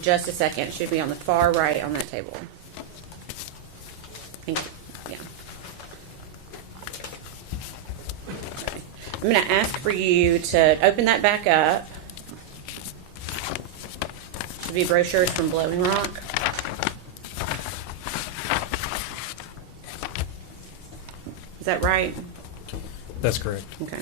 Just a second. It should be on the far right on that table. Thank you. Yeah. Okay. I'm going to ask for you to open that back up. Should be brochures from Blowing Rock. Is that right? That's correct. Okay.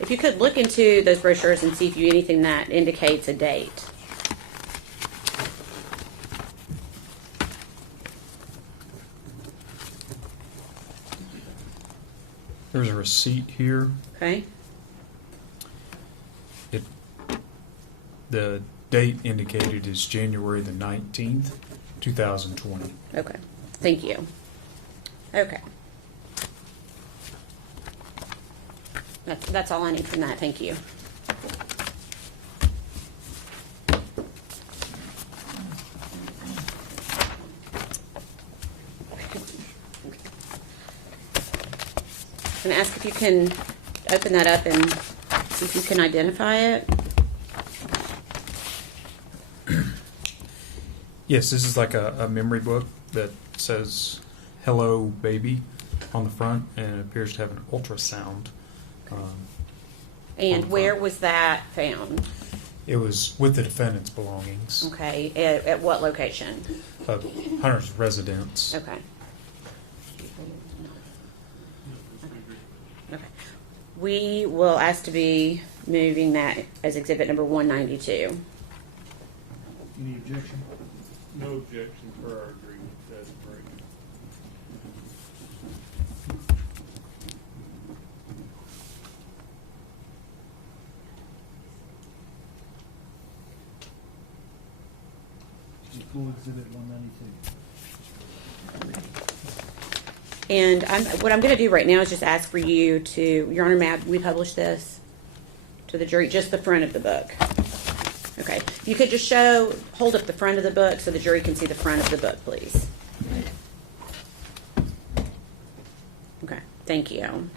If you could look into those brochures and see if you anything that indicates a date. There's a receipt here. Okay. The date indicated is January the 19th, 2020. Okay. Thank you. Okay. That's all I need from that. Thank you. I'm going to ask if you can open that up and see if you can identify it. Yes, this is like a memory book that says "Hello, Baby" on the front, and it appears to have an ultrasound. And where was that found? It was with the defendant's belongings. Okay. At what location? Hunter's residence. Okay. Okay. We will ask to be moving that as exhibit number 192. Any objection? No objection for our agreement. That's great. Full exhibit 192. And what I'm going to do right now is just ask for you to, Your Honor, may we publish this to the jury, just the front of the book? Okay. You could just hold up the front of the book so the jury can see the front of the book, please. Okay. Thank you.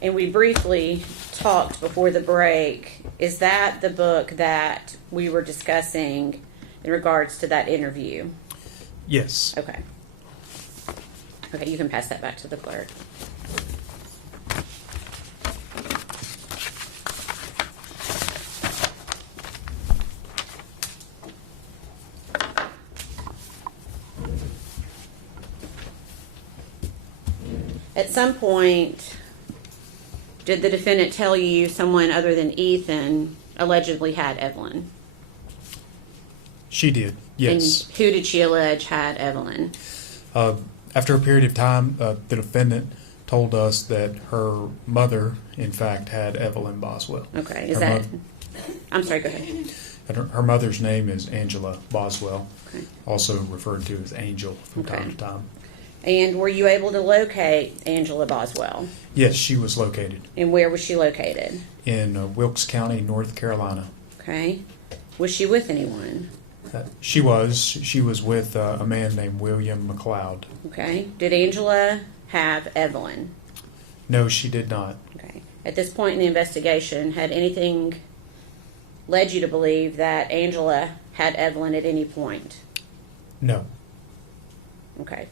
And we briefly talked before the break. Is that the book that we were discussing in regards to that interview? Yes. Okay. Okay, you can pass that back to the clerk. At some point, did the defendant tell you someone other than Ethan allegedly had Evelyn? She did. Yes. And who did she allege had Evelyn? After a period of time, the defendant told us that her mother, in fact, had Evelyn Boswell. Okay, I'm sorry, go ahead. And her mother's name is Angela Boswell, Okay. also referred to as Angel from Okay. time to time. And were you able to locate Angela Boswell? Yes, she was located And where was she located? in Wilkes County, North Carolina. Okay. Was she with anyone? She was with a man named William McLeod. Okay. Did Angela have Evelyn? No, she did not. Okay. At this point in the investigation, had anything led you to believe that Angela had Evelyn at any point? No. Okay.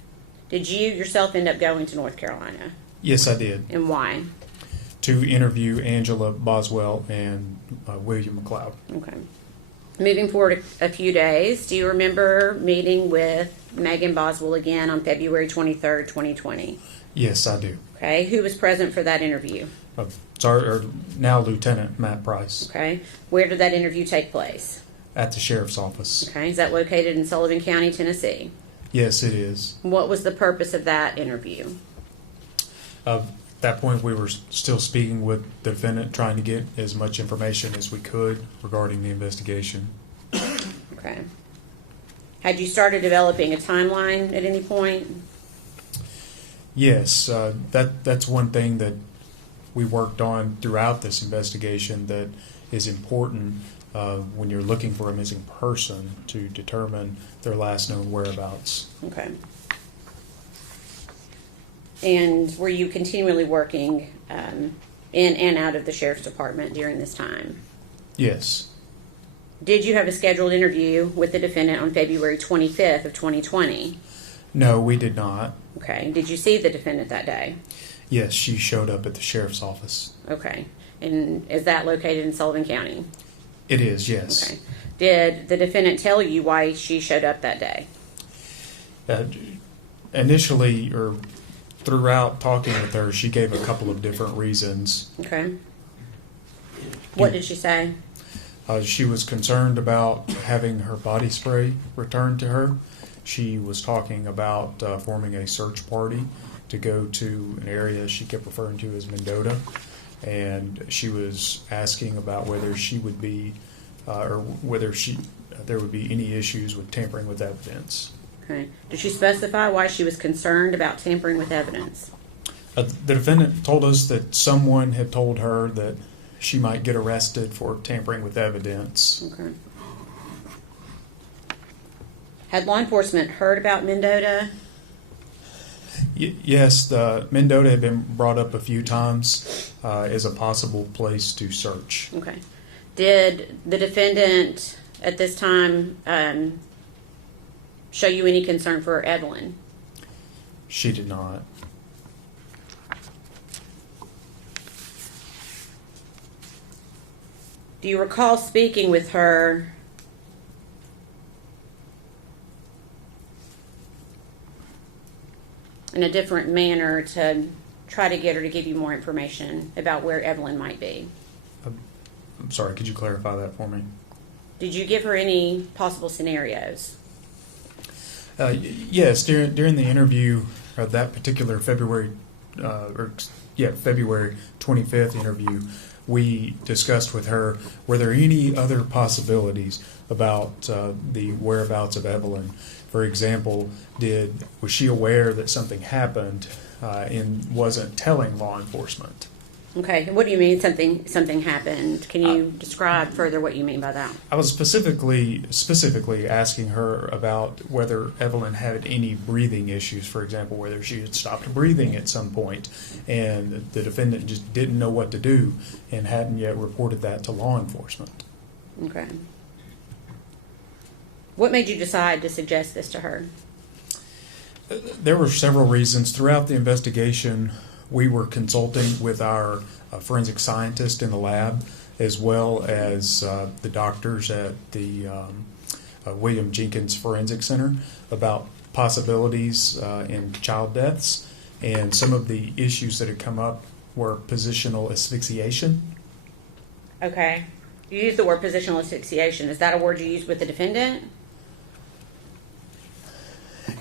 Did you yourself end up going to North Carolina? Yes, I did. And why? To interview Angela Boswell and William McLeod. Okay. Moving forward a few days, do you remember meeting with Megan Boswell again on February 23rd, 2020? Yes, I do. Okay. Who was present for that interview? Now Lieutenant Matt Price Okay. Where did that interview take place? at the sheriff's office. Okay. Is that located in Sullivan County, Tennessee? Yes, it is. What was the purpose of that interview? At that point, we were still speaking with the defendant, trying to get as much information as we could regarding the investigation. Okay. Had you started developing a timeline at any point? Yes, that's one thing that we worked on throughout this investigation that is important when you're looking for a missing person to determine their last known whereabouts. Okay. And were you continually working in and out of the sheriff's department during this time? Yes. Did you have a scheduled interview with the defendant on February 25th of 2020? No, we did not. Okay. Did you see the defendant that day? Yes, she showed up at the sheriff's office. Okay. And is that located in Sullivan County? It is, yes. Okay. Did the defendant tell you why she showed up that day? Initially, or throughout talking with her, she gave a couple of different reasons. Okay. What did she say? She was concerned about having her body spray returned to her. She was talking about forming a search party to go to an area she kept referring to as Mendota. And she was asking about whether she would be, or whether there would be any issues with tampering with evidence. Okay. Did she specify why she was concerned about tampering with evidence? The defendant told us that someone had told her that she might get arrested for tampering with evidence. Okay. Had law enforcement heard about Mendota? Yes, the Mendota had been brought up a few times as a possible place to search. Okay. Did the defendant at this time show you any concern for Evelyn? She did not. Do you recall speaking with her in a different manner to try to get her to give you more information about where Evelyn might be? I'm sorry, could you clarify that for me? Did you give her any possible scenarios? Yes, during the interview, that particular February 25th interview, we discussed with her, were there any other possibilities about the whereabouts of Evelyn? For example, was she aware that something happened and wasn't telling law enforcement? Okay, what do you mean something happened? Can you describe further what you mean by that? I was specifically asking her about whether Evelyn had any breathing issues, for example, whether she had stopped breathing at some point, and the defendant just didn't know what to do and hadn't yet reported that to law enforcement. Okay. What made you decide to suggest this to her? There were several reasons. Throughout the investigation, we were consulting with our forensic scientist in the lab, as well as the doctors at the William Jenkins Forensic Center about possibilities in child deaths. And some of the issues that had come up were positional asphyxiation. Okay. You used the word positional asphyxiation. Is that a word you used with the defendant?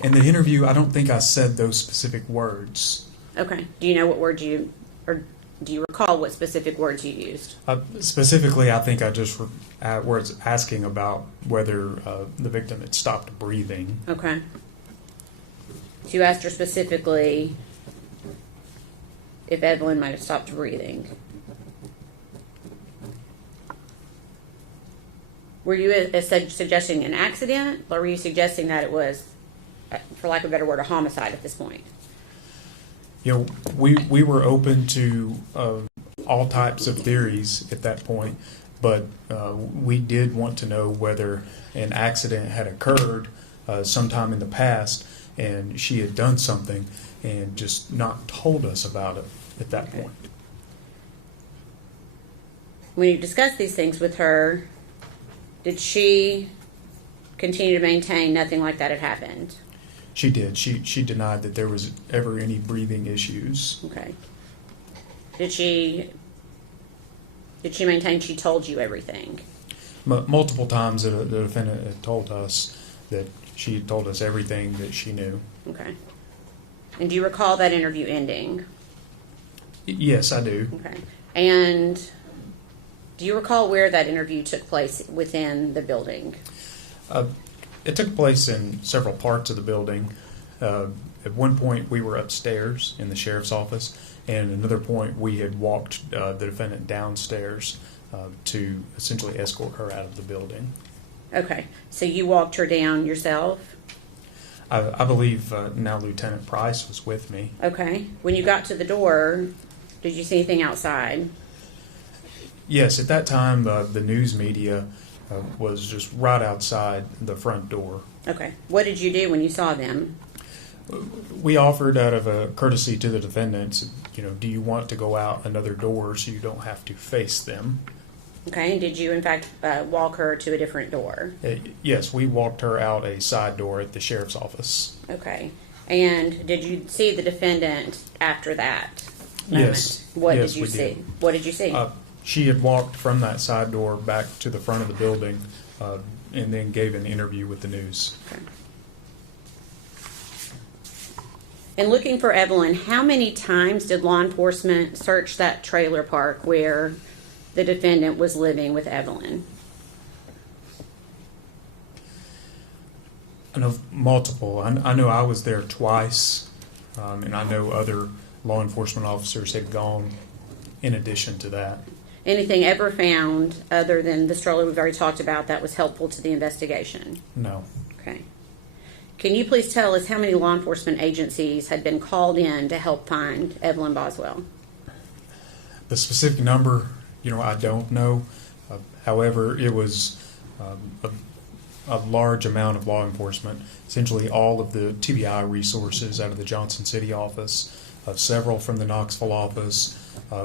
In the interview, I don't think I said those specific words. Okay. Do you know what words or do you recall what specific words you used? Specifically, I think I just was asking about whether the victim had stopped breathing. Okay. So you asked her specifically if Evelyn might have stopped breathing. Were you suggesting an accident, or were you suggesting that it was, for lack of a better word, a homicide at this point? You know, we were open to all types of theories at that point, but we did want to know whether an accident had occurred sometime in the past and she had done something and just not told us about it at that point. When you discussed these things with her, did she continue to maintain nothing like that had happened? She did. She denied that there was ever any breathing issues. Okay. Did she maintain she told you everything? Multiple times the defendant had told us that she had told us everything that she knew. Okay. And do you recall that interview ending? Yes, I do. Okay. And do you recall where that interview took place within the building? It took place in several parts of the building. At one point, we were upstairs in the sheriff's office, and at another point, we had walked the defendant downstairs to essentially escort her out of the building. Okay. So you walked her down yourself? I believe now Lieutenant Price was with me. Okay. When you got to the door, Did you see anything outside? Yes, at that time, the news media was just right outside the front door. Okay. What did you do when you saw them? We offered out of a courtesy to the defendants, do you want to go out another door so you don't have to face them? Okay. And did you, in fact, walk her to a different door? Yes, we walked her out a side door at the sheriff's office. Okay. And did you see the defendant after that moment? Yes. What Yes, did you we see? did. What did you see? She had walked from that side door back to the front of the building and then gave an interview with the news. Okay. In looking for Evelyn, how many times did law enforcement search that trailer park where the defendant was living with Evelyn? I know multiple. I know I was there twice, and I know other law enforcement officers had gone in addition to that. Anything ever found other than the stroller we've already talked about that was helpful to the investigation? No. Okay. Can you please tell us how many law enforcement agencies had been called in to help find Evelyn Boswell? The specific number, I don't know. However, it was a large amount of law enforcement, essentially all of the TBI resources out of the Johnson City office, several from the Knoxville office,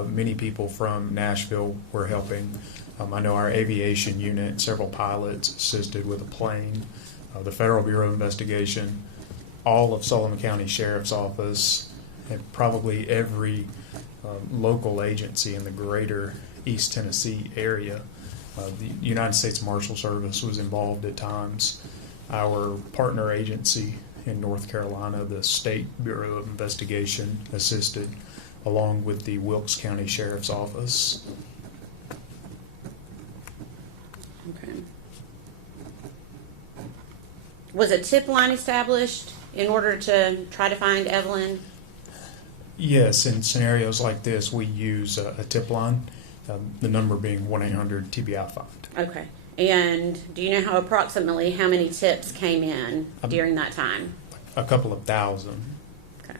many people from Nashville were helping. I know our aviation unit, several pilots assisted with a plane, the Federal Bureau of Investigation, all of Sullivan County Sheriff's Office, and probably every local agency in the greater East Tennessee area. The United States Marshal Service was involved at times. Our partner agency in North Carolina, the State Bureau of Investigation, assisted, along with the Wilkes County Sheriff's Office. Okay. Was a tip line established in order to try to find Evelyn? Yes, in scenarios like this, we use a tip line, the number being 1-800-TBI-FIND. Okay. And do you know approximately how many tips came in during that time? A couple of thousand. Okay.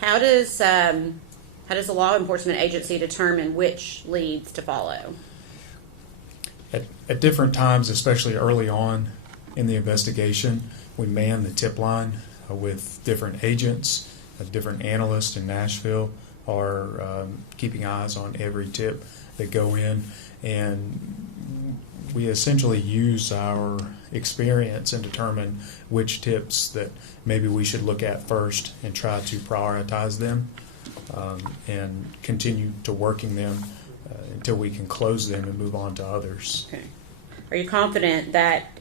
How does a law enforcement agency determine which leads to follow? At different times, especially early on in the investigation, we man the tip line with different agents. Different analysts in Nashville are keeping eyes on every tip that go in, and we essentially use our experience and determine which tips that maybe we should look at first and try to prioritize them and continue to working them until we can close them and move on to others. Okay. Are you confident that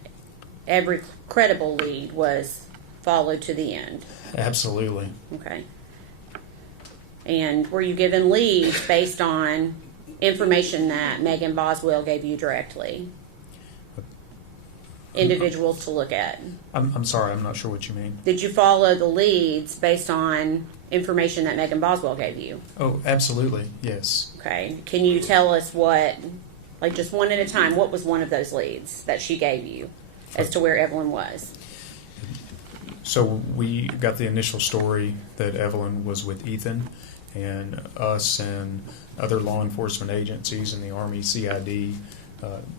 every credible lead was followed to the end? Absolutely. Okay. And were you given leads based on information that Megan Boswell gave you directly? Individuals to look at. I'm sorry, I'm not sure what you mean. Did you follow the leads based on information that Megan Boswell gave you? Oh, absolutely, yes. Okay. Can you tell us what, like just one at a time, what was one of those leads that she gave you as to where Evelyn was? So we got the initial story that Evelyn was with Ethan, and us and other law enforcement agencies and the Army CID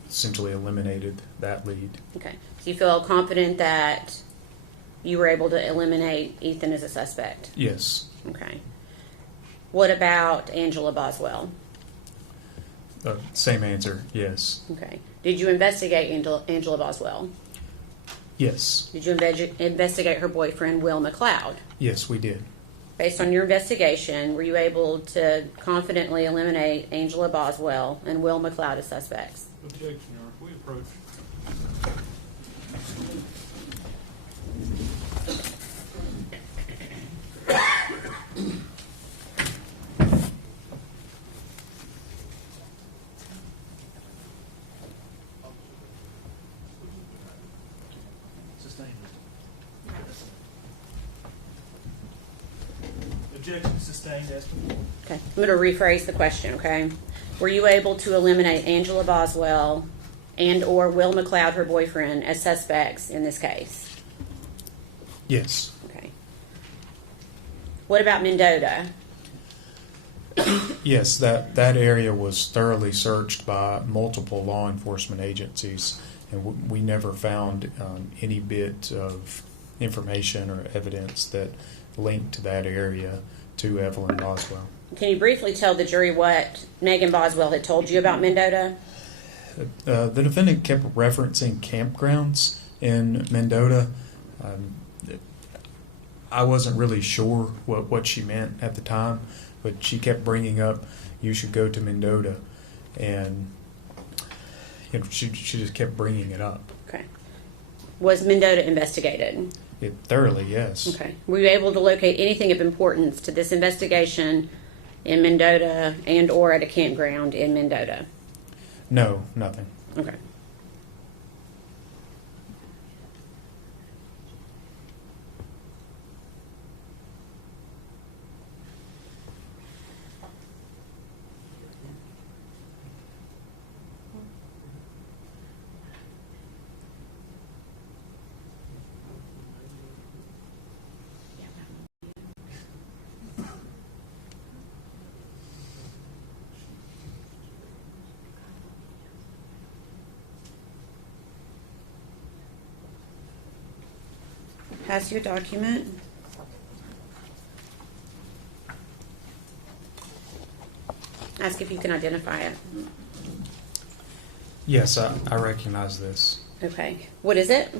essentially eliminated that lead. Okay. So you feel confident that you were able to eliminate Ethan as a suspect? Yes. Okay. What about Angela Boswell? Same answer, yes. Okay. Did you investigate Angela Boswell? Yes. Did you investigate her boyfriend, Will McLeod? Yes, we did. Based on your investigation, were you able to confidently eliminate Angela Boswell and Will McLeod as suspects? Objection, Your Honor. We approach. Sustained. Objection sustained as before. Okay. I'm going to rephrase the question, okay? Were you able to eliminate Angela Boswell and or Will McLeod, her boyfriend, as suspects in this case? Yes. Okay. What about Mendota? Yes, that area was thoroughly searched by multiple law enforcement agencies, and we never found any bit of information or evidence that linked to that area to Evelyn Boswell. Can you briefly tell the jury what Megan Boswell had told you about Mendota? The defendant kept referencing campgrounds in Mendota. I wasn't really sure what she meant at the time, but she kept bringing up, you should go to Mendota, and she just kept bringing it up. Okay. Was Mendota investigated? It thoroughly, yes. Okay. Were you able to locate anything of importance to this investigation in Mendota and or at a campground in Mendota? No, nothing. Okay. Pass your document. Ask if you can identify it. Yes, I recognize this. Okay. What is it?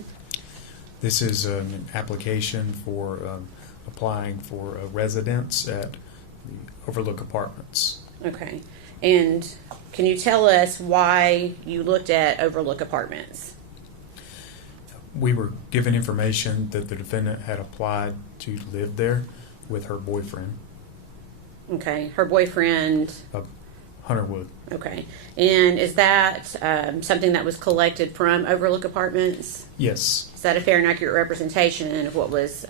This is an application for applying for a residence at the Overlook Apartments. Okay. And can you tell us why you looked at Overlook Apartments? We were given information that the defendant had applied to live there with her boyfriend, Okay. Her boyfriend. Hunter Wood. Okay. And is that something that was collected from Overlook Apartments? Yes, Is that a fair and accurate representation of what was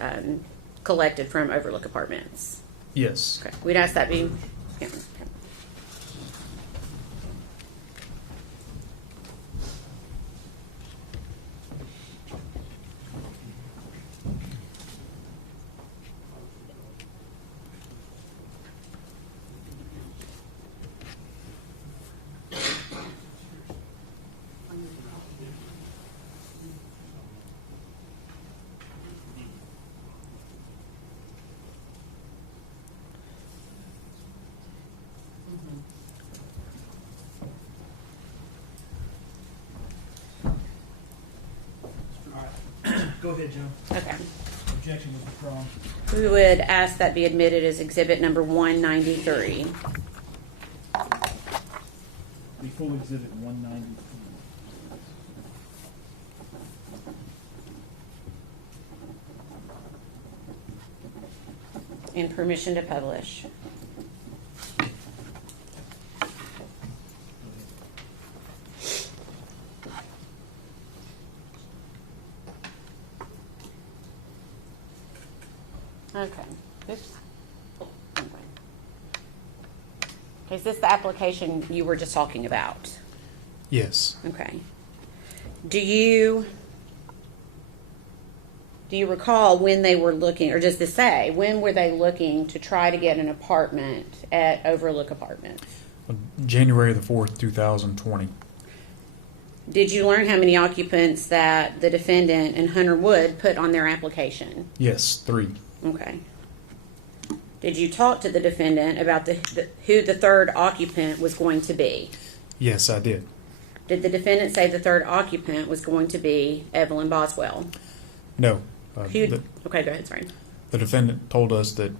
collected from Overlook Apartments? yes. Okay. We'd ask that be. Yeah. Okay. All right. Go ahead, Joe. Okay. Objection was withdrawn. We would ask that be admitted as exhibit number 193. The full exhibit 190. And permission to publish. Okay. Oops. Okay. Is this the application you were just talking about? Yes. Okay. Do you recall when they were looking, or does this say, when were they looking to try to get an apartment at Overlook Apartments? January the 4th, 2020. Did you learn how many occupants that the defendant and Hunter Wood put on their application? Yes, 3. Okay. Did you talk to the defendant about who the third occupant was going to be? Yes, I did. Did the defendant say the third occupant was going to be Evelyn Boswell? No. Okay, go ahead, sorry. The defendant told us that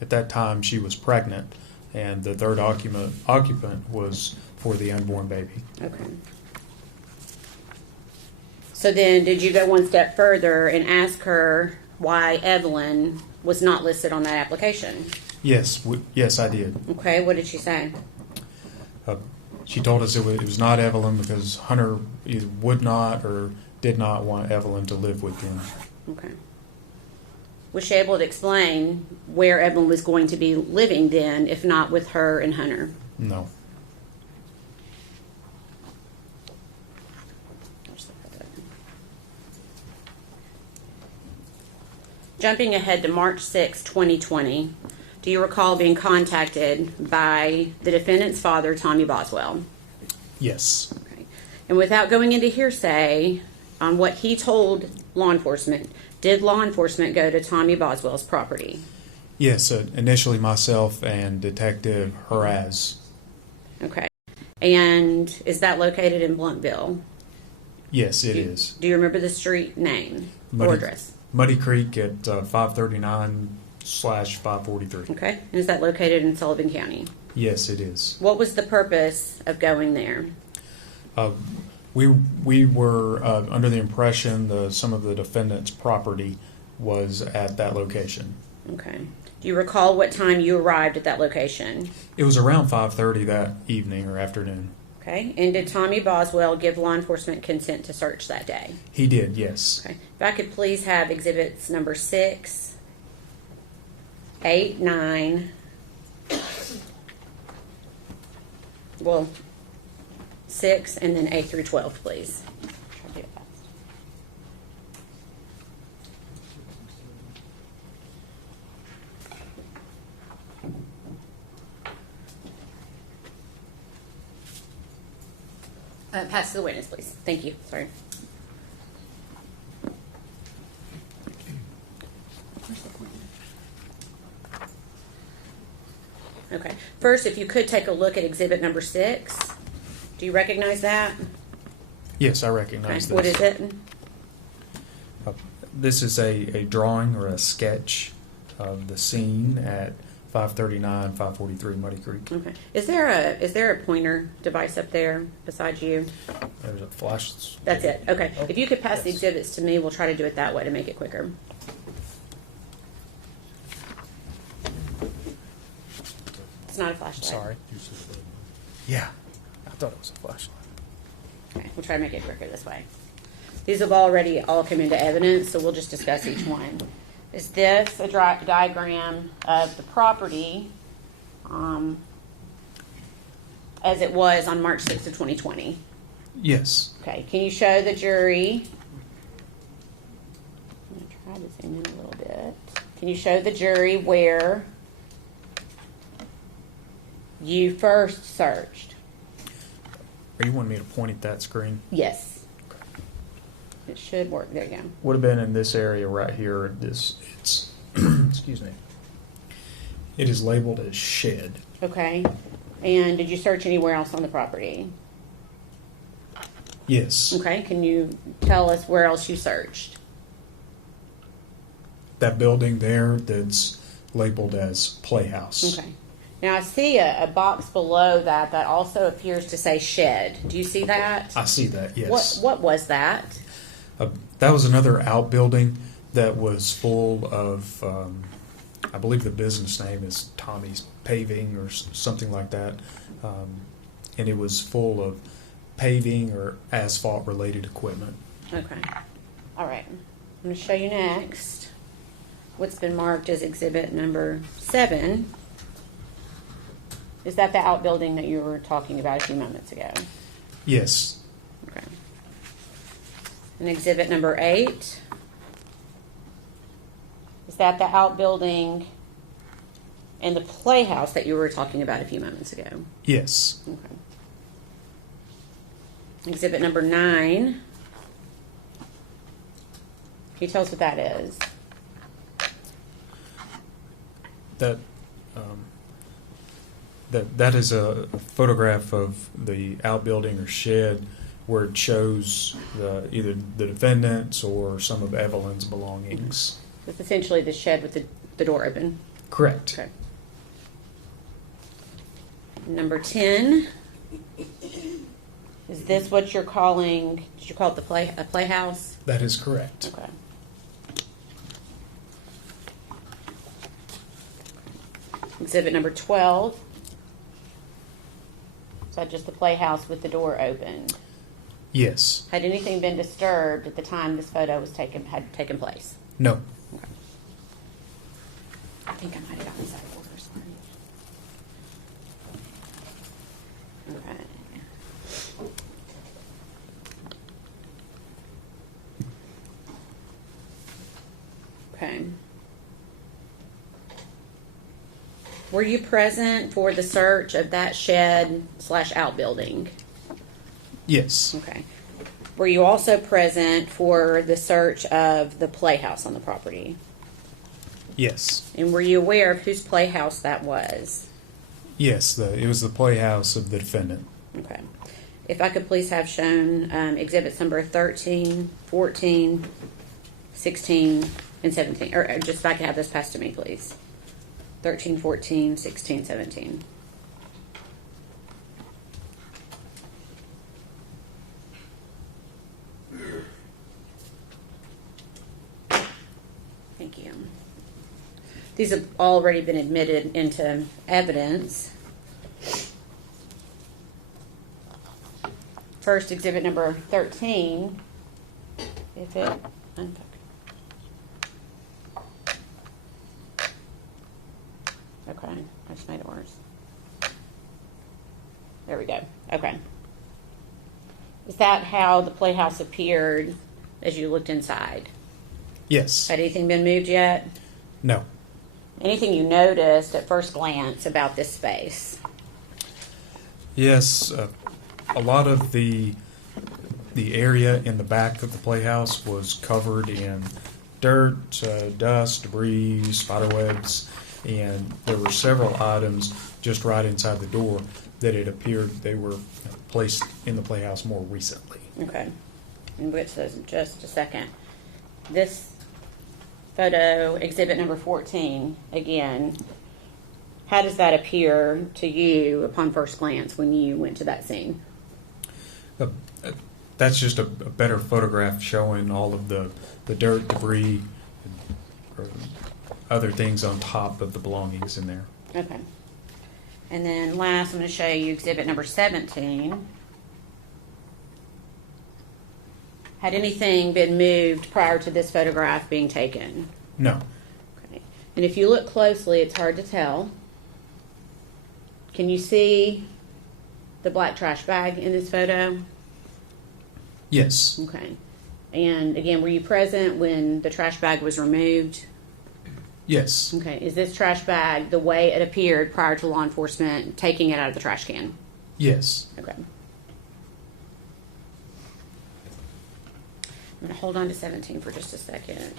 at that time she was pregnant, and the third occupant was for the unborn baby. Okay. So then, did you go one step further and ask her why Evelyn was not listed on that application? Yes, yes, I did. Okay, what did she say? She told us it was not Evelyn because Hunter either would not or did not want Evelyn to live with him. Okay. Was she able to explain where Evelyn was going to be living then, if not with her and Hunter? No. Jumping ahead to March 6, 2020, Do you recall being contacted by the defendant's father, Tommy Boswell? Yes. Okay. And without going into hearsay on what he told law enforcement, did law enforcement go to Tommy Boswell's property? Yes, initially myself and Detective Haraz. Okay. And is that located in Bluntville? Yes, it is. Do you remember the street name or address? Muddy Creek at 539/543. Okay. And is that located in Sullivan County? Yes, it is. What was the purpose of going there? We were under the impression some of the defendant's property was at that location. Okay. Do you recall what time you arrived at that location? It was around 5:30 that evening or afternoon. Okay. And did Tommy Boswell give law enforcement consent to search that day? He did, yes. Okay. If I could please have exhibits number 6, 8, 9. Well, 6 and then 8 through 12, please. Try to do it fast. Pass to the witness, please. Thank you. Sorry. Okay. First, if you could take a look at exhibit number 6. Do you recognize that? Yes, I recognize Okay. this. What is it? This is a drawing or a sketch of the scene at 539/543 Muddy Creek. Okay. Is there a pointer device up there beside you? There's a flash. That's it. Okay. Oh, If you could pass the yes. exhibits to me, we'll try to do it that way to make it quicker. It's not a flashlight. Sorry. Yeah, I thought it was a flashlight. Okay. We'll try to make it quicker this way. These have already all come into evidence, so we'll just discuss each one. Is this a diagram of the property as it was on March 6th of 2020? Yes. Okay, can you show the jury? I'm going to try to zoom in a little bit. Can you show the jury where you first searched? Are you wanting me to point at that screen? Yes. It should work. There you go. Would have been in this area right here. It's excuse me. It is labeled as shed. Okay. And did you search anywhere else on the property? Yes. Okay. Can you tell us where else you searched? That building there that's labeled as Playhouse. Okay. Now I see a box below that also appears to say shed. Do you see that? I see that, yes. What was that? That was another outbuilding that was full of, I believe the business name is Tommy's Paving or something like that. And it was full of paving or asphalt related equipment. Okay. All right. I'm going to show you next what's been marked as exhibit number 7. Is that the outbuilding that you were talking about a few moments ago? Yes. Okay. And exhibit number 8. Is that the outbuilding and the playhouse that you were talking about a few moments ago? Yes. Okay. Exhibit number 9. Can you tell us what that is? That is a photograph of the outbuilding or shed where it shows either the defendant's or some of Evelyn's belongings. It's essentially the shed with the door open. Correct. Okay. Number 10. Is this what you're calling? Did you call it a playhouse? That is correct. Okay. Exhibit number 12. Is that just the playhouse with the door open? Yes. Had anything been disturbed at the time this photo had taken place? No. Okay. I think I might have gotten this out of order. Sorry. Okay. Okay. Were you present for the search of that shed/outbuilding? Yes. Okay. Were you also present for the search of the playhouse on the property? Yes. And were you aware of whose playhouse that was? Yes. It was the playhouse of the defendant. Okay. If I could please have shown exhibits number 13, 14, 16, and 17. Or just if I could have this passed to me, please. 13, 14, 16, 17. Thank you. These have already been admitted into evidence. First, exhibit number 13. If it unpack. Okay, I just made it worse. There we go. Okay. Is that how the playhouse appeared as you looked inside? Yes. Had anything been moved yet? No. Anything you noticed at first glance about this space? Yes. A lot of the area in the back of the playhouse was covered in dirt, dust, debris, spiderwebs, and there were several items just right inside the door that it appeared they were placed in the playhouse more recently. Okay. And we'll get to those in just a second. This photo, exhibit number 14, again, how does that appear to you upon first glance when you went to that scene? That's just a better photograph showing all of the dirt, debris, or other things on top of the belongings in there. Okay. And then last, I'm going to show you exhibit number 17. Had anything been moved prior to this photograph being taken? No. Okay. And if you look closely, it's hard to tell. Can you see the black trash bag in this photo? Yes. Okay. And again, were you present when the trash bag was removed? Yes. Okay. Is this trash bag the way it appeared prior to law enforcement taking it out of the trash can? Yes. Okay. I'm going to hold on to 17 for just a second.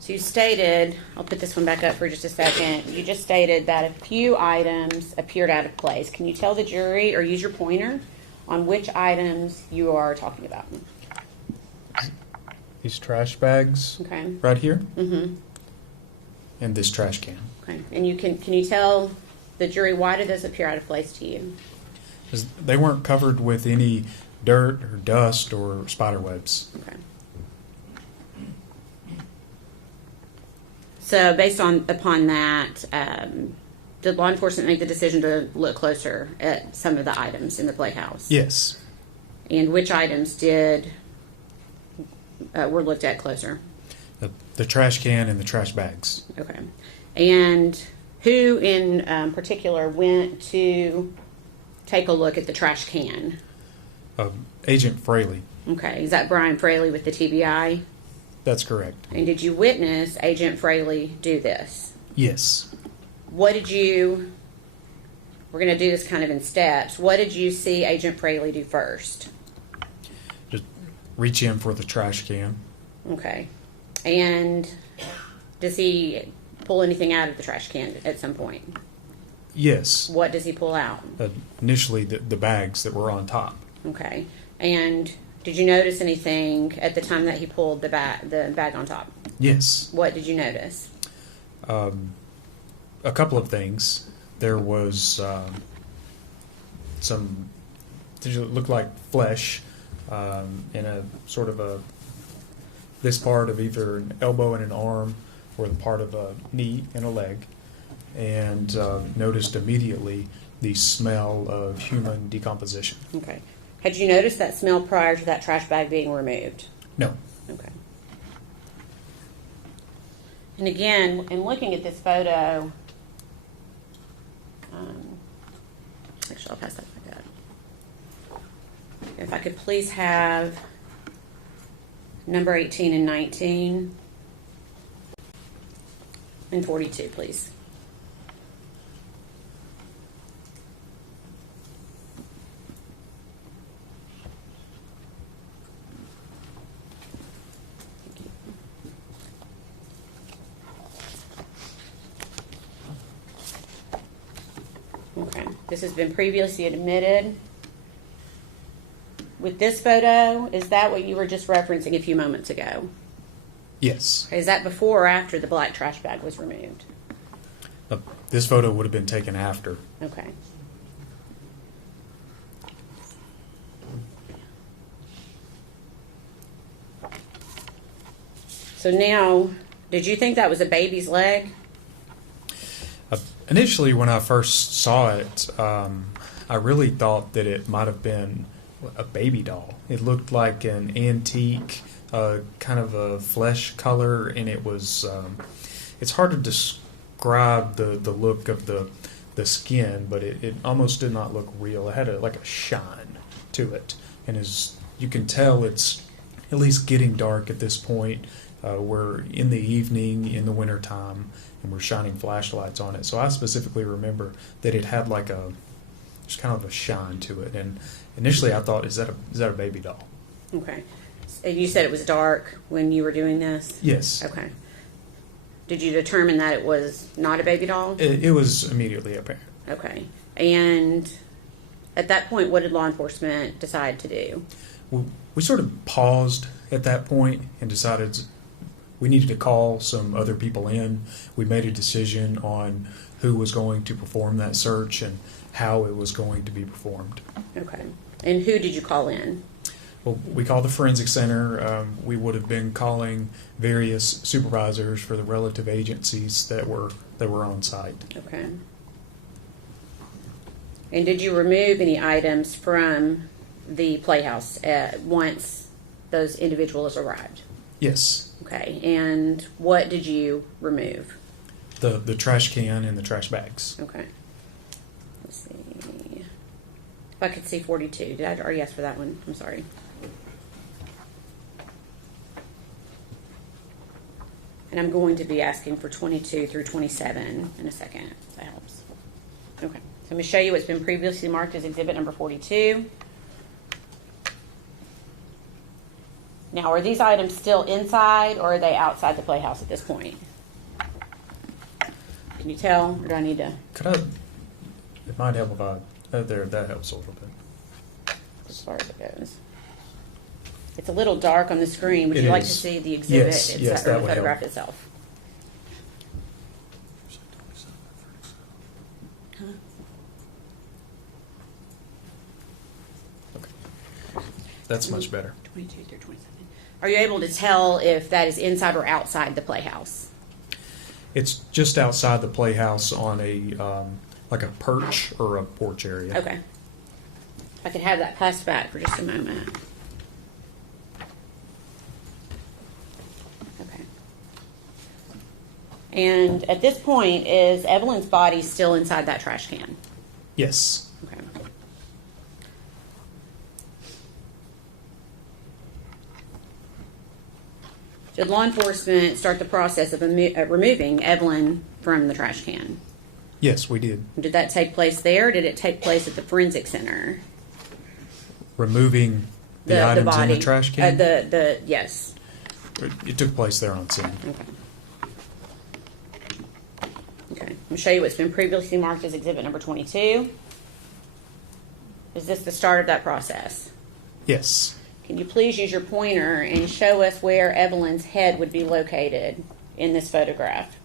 So you stated, I'll put this one back up for just a second. You just stated that a few items appeared out of place. Can you tell the jury or use your pointer on which items you are talking about? These trash bags Okay. right here, Mm-hmm. and this trash can. Okay. And you can you tell the jury why did this appear out of place to you? 'Cause they weren't covered with any dirt or dust or spider webs. Okay. So based upon that, did law enforcement make the decision to look closer at some of the items in the playhouse? Yes. And which items were looked at closer? The trash can and the trash bags. Okay. And who in particular went to take a look at the trash can? Agent Fraley. Okay. Is that Brian Fraley with the TBI? That's correct. And did you witness Agent Fraley do this? Yes. What did you, we're going to do this kind of in steps. What did you see Agent Fraley do first? Just reach in for the trash can. Okay. And does he pull anything out of the trash can at some point? Yes. What does he pull out? Initially, the bags that were on top. Okay. And did you notice anything at the time that he pulled the bag on top? Yes. What did you notice? A couple of things. There was some things that looked like flesh in a sort of this part of either an elbow and an arm or the part of a knee and a leg, and noticed immediately the smell of human decomposition. Okay. Had you noticed that smell prior to that trash bag being removed? No. Okay. And again, in looking at this photo, actually, I'll pass that back up. If I could please have number 18 and 19. And 42, please. Okay, this has been previously admitted. With this photo, is that what you were just referencing a few moments ago? Yes. Is that before or after the black trash bag was removed? This photo would have been taken after. Okay. So now, did you think that was a baby's leg? Initially, when I first saw it, I really thought that it might have been a baby doll. It looked like an antique, kind of a flesh color, and it was. It's hard to describe the look of the skin, but it almost did not look real. It had like a shine to it, and as you can tell, it's at least getting dark at this point. We're in the evening, in the wintertime, and we're shining flashlights on it. So I specifically remember that it had like just kind of a shine to it. And initially I thought, is that a baby doll? Okay. And you said it was dark when you were doing this? Yes. Okay. Did you determine that it was not a baby doll? It was immediately apparent. Okay. And at that point, what did law enforcement decide to do? We sort of paused at that point and decided we needed to call some other people in. We made a decision on who was going to perform that search and how it was going to be performed. Okay. And who did you call in? Well, we called the forensic center. We would have been calling various supervisors for the relative agencies that were on site. Okay. And did you remove any items from the playhouse once those individuals arrived? Yes. Okay. And what did you remove? The trash can and the trash bags. Okay. Let's see. If I could see 42. Did I already ask for that one? I'm sorry. And I'm going to be asking for 22 through 27 in a second, if that helps. Okay. So I'm going to show you what's been previously marked as exhibit number 42. Now, are these items still inside or are they outside the playhouse at this point? Can you tell, or do I need to? It might help if I, that helps a little bit. As far as it goes. It's a little dark on the screen. Would It you like to is. see the exhibit Yes, or that the would photograph help. itself? That's much better. 22 through 27. Are you able to tell if that is inside or outside the playhouse? It's just outside the playhouse on a like a perch or a porch area. Okay. If I could have that passed back for just a moment. Okay. And at this point, is Evelyn's body still inside that trash can? Yes. Okay. Did law enforcement start the process of removing Evelyn from the trash can? Yes, we did. Did that take place there, or did it take place at the forensic center? Removing the items body. in the trash can? Yes. It took place there on scene. Okay. Okay. I'm going to show you what's been previously marked as exhibit number 22. Is this the start of that process? Yes. Can you please use your pointer and show us where Evelyn's head would be located in this photograph?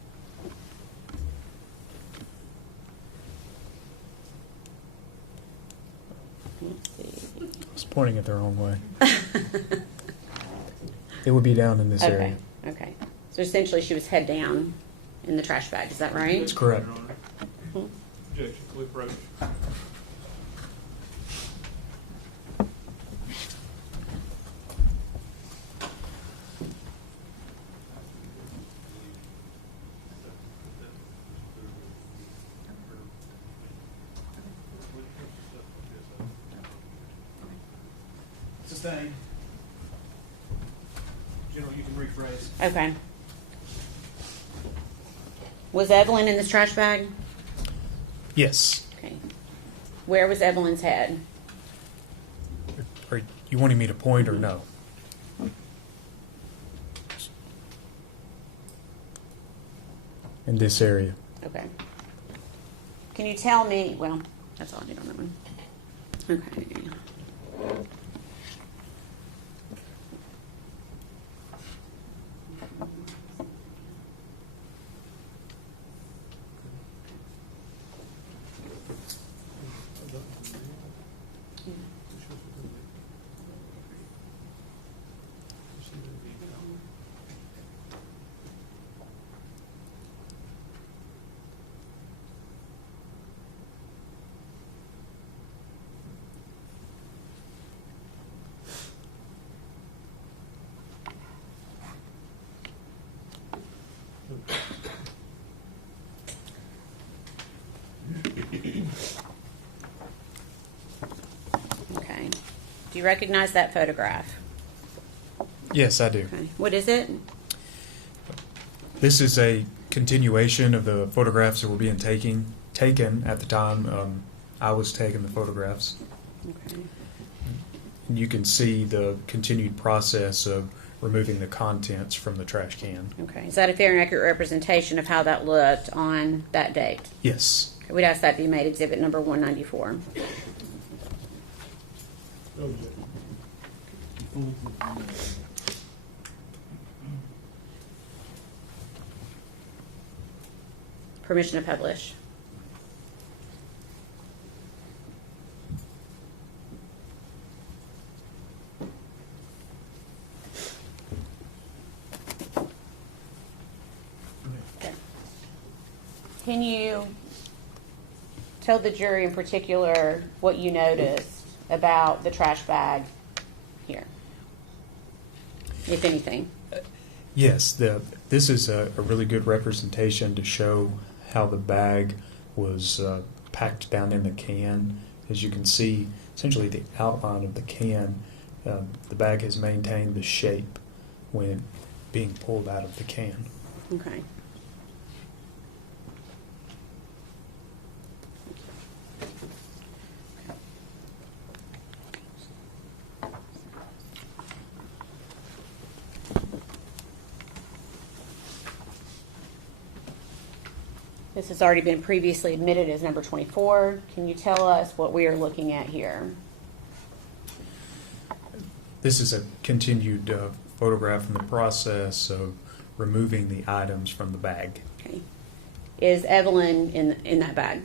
Let's see. I was pointing it the wrong way. It would be down in this Okay. area. Okay. So essentially she was head down in the trash bag. Is that right? That's correct. Objection, Cliff Roach. Sustained. General, you can rephrase. Okay. Was Evelyn in this trash bag? Yes. Okay. Where was Evelyn's head? Are you wanting me to point or no? In this area. Okay. Can you tell me, well, that's all I need on that one. Okay. Okay. Do you recognize that photograph? Yes, I do. Okay. What is it? This is a continuation of the photographs that were being taken at the time I was taking the photographs. Okay. And you can see the continued process of removing the contents from the trash can. Okay. Is that a fair and accurate representation of how that looked on that date? Yes. Okay. We'd ask that be made exhibit number 194. Permission to publish. Okay. Can you tell the jury in particular what you noticed about the trash bag here, if anything? Yes, this is a really good representation to show how the bag was packed down in the can. As you can see, essentially the outline of the can, the bag has maintained the shape when being pulled out of the can. Okay. This has already been previously admitted as number 24. Can you tell us what we are looking at here? This is a continued photograph in the process of removing the items from the bag. Okay. Is Evelyn in that bag?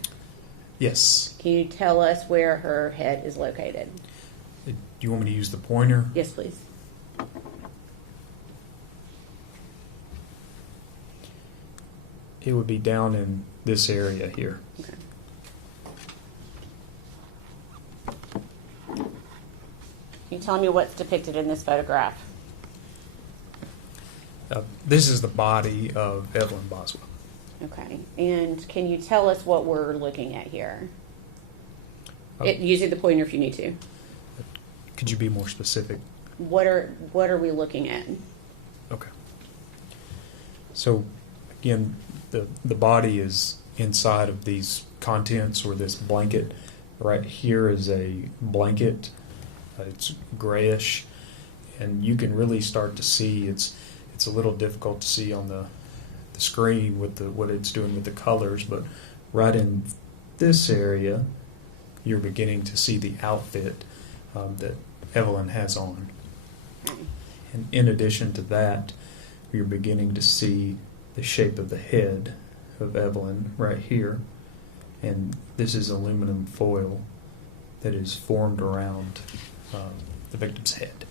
Yes. Can you tell us where her head is located? Do you want me to use the pointer? Yes, please. It would be down in this area here. Okay. Can you tell me what's depicted in this photograph? This is the body of Evelyn Boswell. Okay. And can you tell us what we're looking at here? Using the pointer if you need to. Could you be more specific? What are we looking at? Okay. So, again, the body is inside of these contents or this blanket. Right here is a blanket. It's grayish, and you can really start to see it's a little difficult to see on the screen with what it's doing with the colors, but right in this area, you're beginning to see the outfit that Evelyn has on. And in addition to that, you're beginning to see the shape of the head of Evelyn right here. And this is aluminum foil that is formed around the victim's head.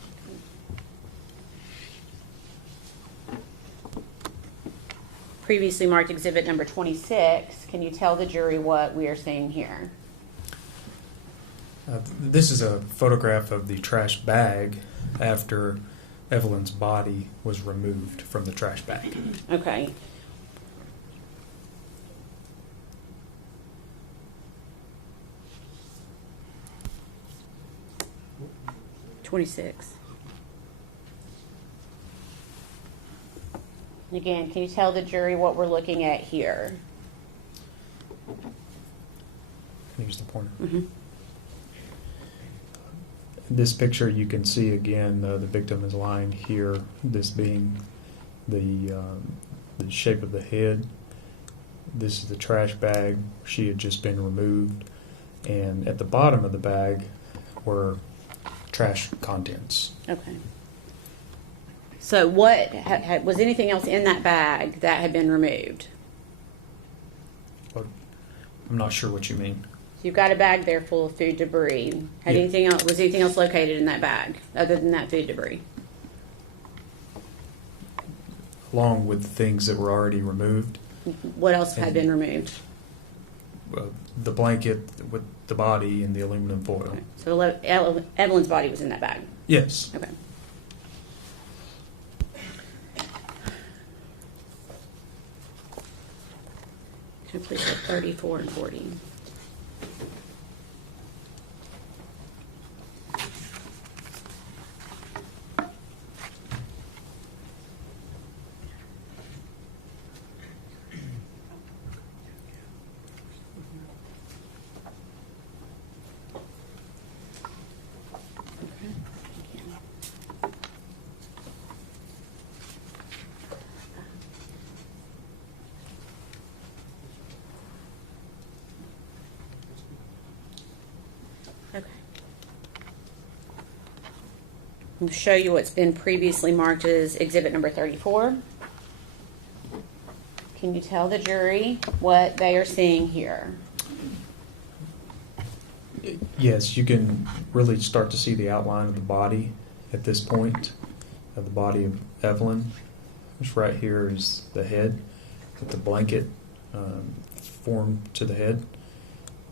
Previously marked exhibit number 26. Can you tell the jury what we are seeing here? This is a photograph of the trash bag after Evelyn's body was removed from the trash bag. Okay. Again, can you tell the jury what we're looking at here? Here's the pointer. Mhm. In this picture, you can see again the victim is lying here. This being the shape of the head. This is the trash bag. She had just been removed, and at the bottom of the bag were trash contents. Okay. So what, was anything else in that bag that had been removed? But I'm not sure what you mean. So you've got a bag there full of food debris. Had Yeah. anything else, was anything else located in that bag other than that food debris? Along with things that were already removed, What else had been removed? the blanket with the body and the aluminum foil. Okay. So Evelyn's body was in that bag. Yes. Okay. Can you please go 34 and 40? Okay. I'll show you what's been previously marked as exhibit number 34. Can you tell the jury what they are seeing here? Yes, you can really start to see the outline of the body at this point, of the body of Evelyn. Which right here is the head with the blanket formed to the head.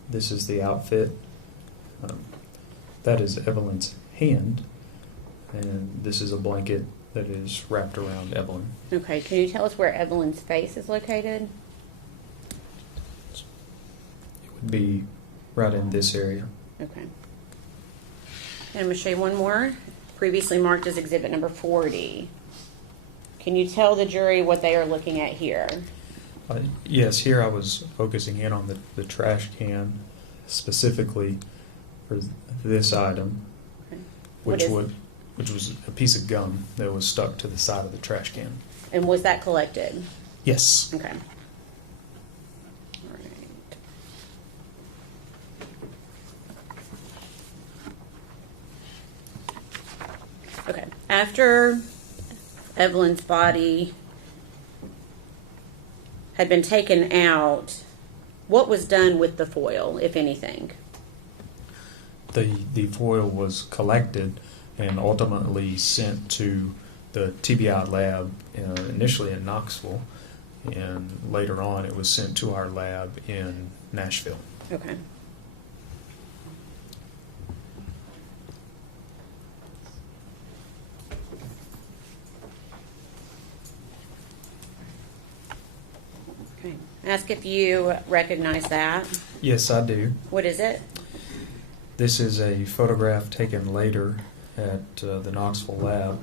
This is the outfit. That is Evelyn's hand, and this is a blanket that is wrapped around Evelyn. Okay, can you tell us where Evelyn's face is located? It would be right in this area. Okay. And I'm going to show you one more, previously marked as exhibit number 40. Can you tell the jury what they are looking at here? Yes, here I was focusing in on the trash can, specifically for this item, Okay. which What is- which was a piece of gum that was stuck to the side of the trash can. And was that collected? Yes. Okay. All right. Okay. After Evelyn's body had been taken out, what was done with the foil, if anything? The foil was collected and ultimately sent to the TBI lab, initially in Knoxville, and later on it was sent to our lab in Nashville. Okay. Okay. Ask if you recognize that. Yes, I do. What is it? This is a photograph taken later at the Knoxville lab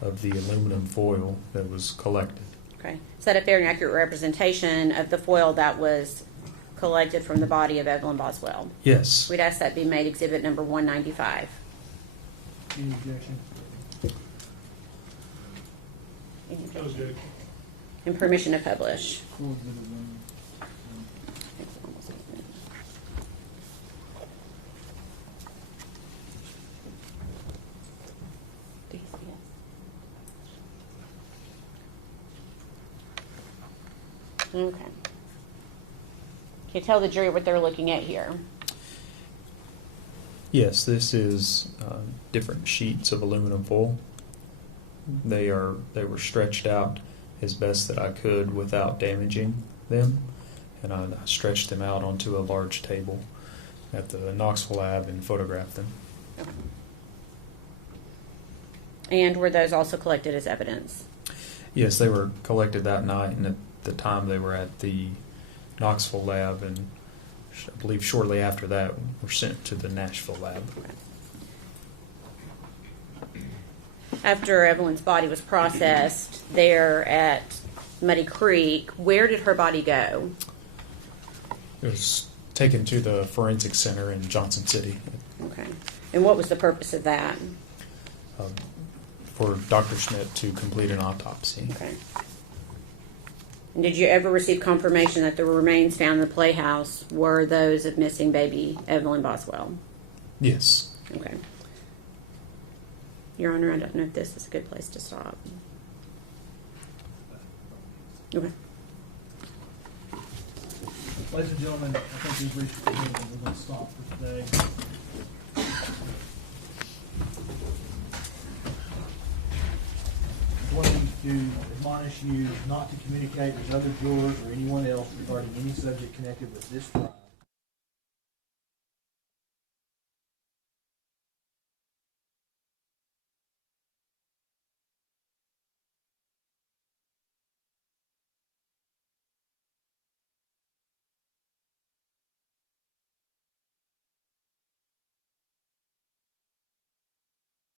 of the aluminum foil that was collected. Okay. Is that a fair and accurate representation of the foil that was collected from the body of Evelyn Boswell? Yes. We'd ask that be made exhibit number 195. Any objection? Okay. And permission to publish. Full exhibit one. Okay. Can you tell the jury what they're looking at here? Yes, this is different sheets of aluminum foil. They were stretched out as best that I could without damaging them, and I stretched them out onto a large table at the Knoxville lab and photographed them. Okay. And were those also collected as evidence? Yes, they were collected that night, and at the time they were at the Knoxville lab, and I believe shortly after that were sent to the Nashville lab. After Evelyn's body was processed there at Muddy Creek. Where did her body go? It was taken to the forensic center in Johnson City Okay. And what was the purpose of that? for Dr. Schmidt to complete an autopsy. Okay. And did you ever receive confirmation that the remains found in the playhouse were those of missing baby Evelyn Boswell? Yes. Okay. Your Honor, I don't know if this is a good place to stop. Okay. Ladies and gentlemen, I think we've reached the point where we're going to stop for today. I'm going to admonish you not to communicate with other jurors or anyone else regarding any subject connected with this trial.